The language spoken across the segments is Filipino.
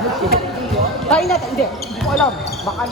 Kain natin, hindi. Hindi ko alam. Baka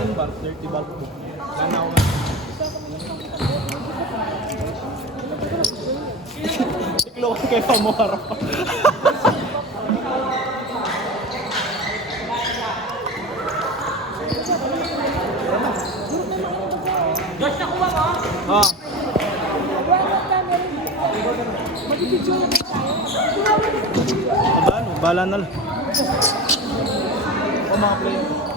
Yan ba? 30 baht po. Sana ako man. Siklo ka kay Pamora pa. Josh, nakuha mo? Ah. Aba, ano? Bala na lang. O mga player.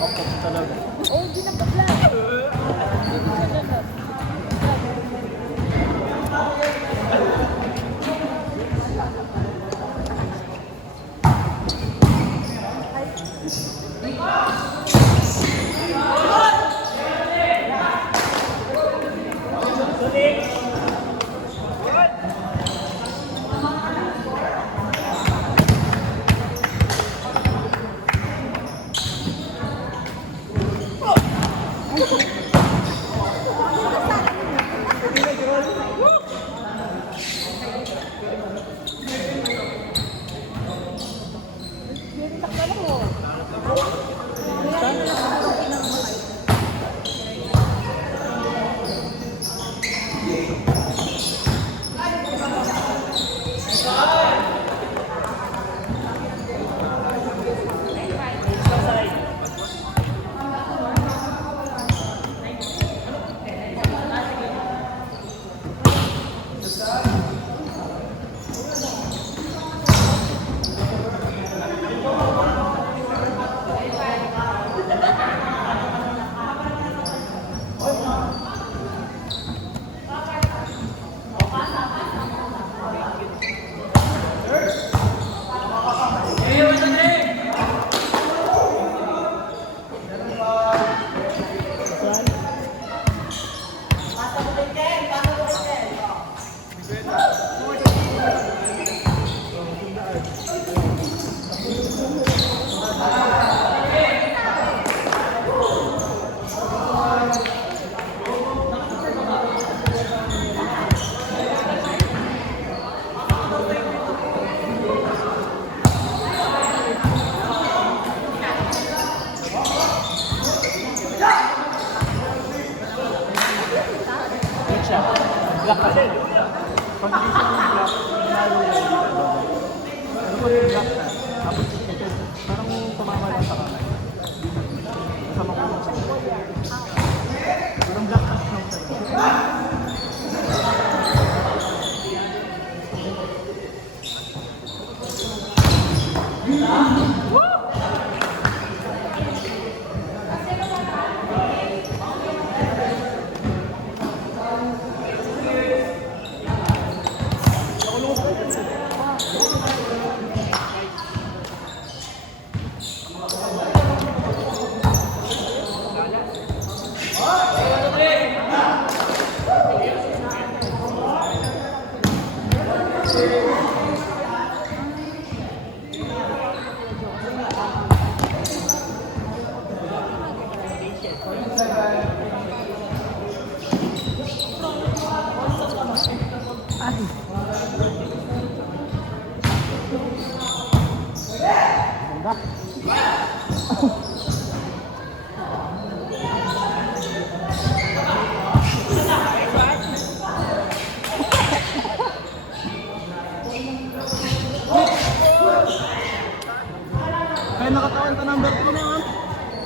nakakapot talaga. Oh, hindi na pagla. Black kasi. Pag hindi siya ng black, nalo na yung ano pa yung black na? Tapos ito, parang tumama lang sa kamay. Kasama ko lang. Parang black kasi lang talaga. Kaya nakatawan ka number 2 na yan.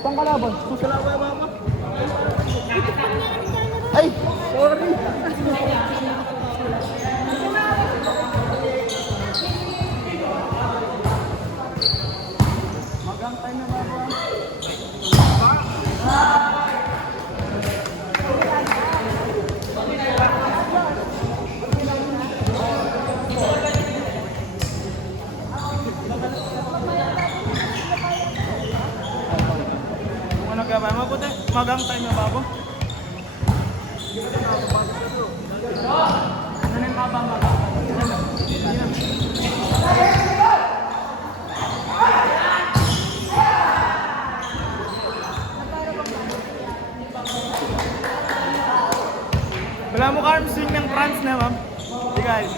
Pang kalaban. Susalaway ba ako? Ay! Sorry! Magang time na ba ako? Mabuti, magang time na babo. Ano yung mabang magang? Wala mo ka arm swing ng France na, ma'am. Hey guys.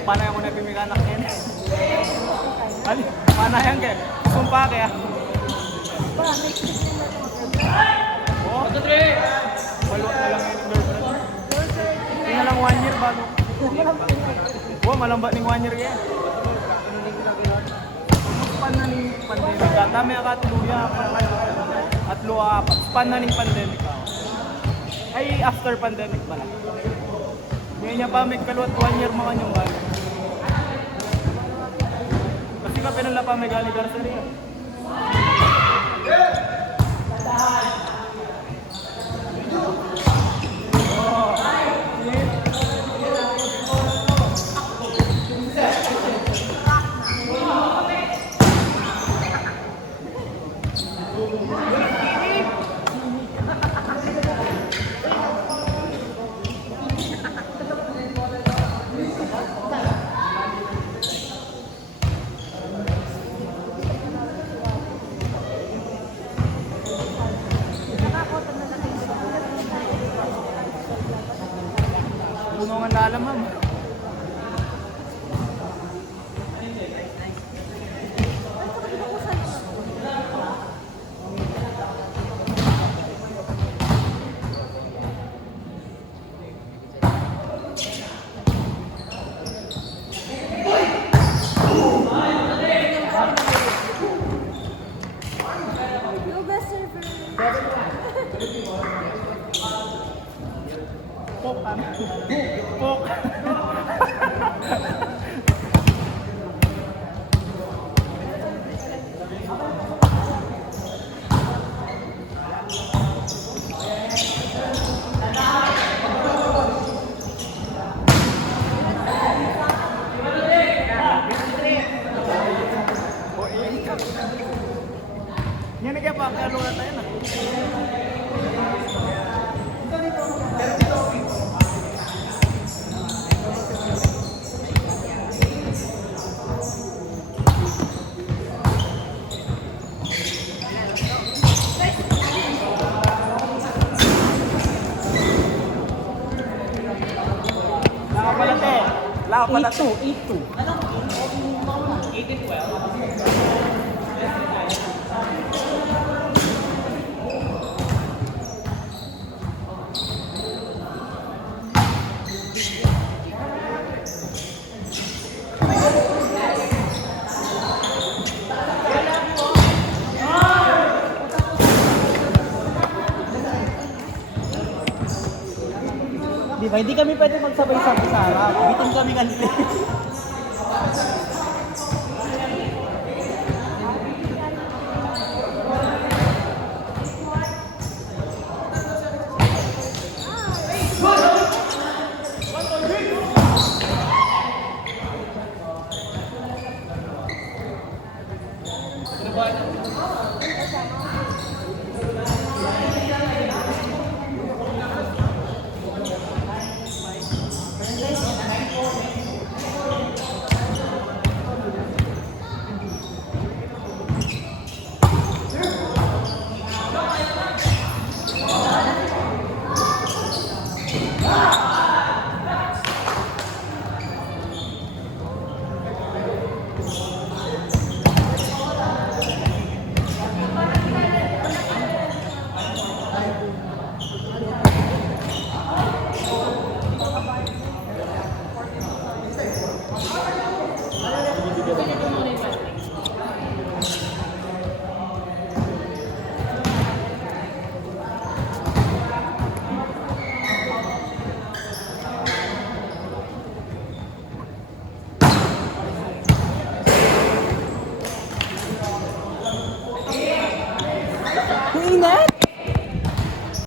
Panay ako na pimikanak yan. Ali, panay yan kaya. Sumpa kaya. Oo, ito 3. Maluot na lang yung girlfriend. Hindi na lang 1 year bago. Oo, malambat ng 1 year kaya. Span na ng pandemic. Dami akatuluya. At luwa pa. Span na ng pandemic. Ay, after pandemic pala. Ngayon niya pa may kaluat 1 year mga nyong bago. Hindi ka pinula pa may gali Garceria. Puno nga lalam, ma'am. Go best server. Pok, ano? Pok. Yan na kaya pa, kaya lulat tayo na. Laka pala te. Laka pala te. 82. Di ba? Hindi kami pwede magsabay-sabay sa harap. Bitin kami kanila. Ingat!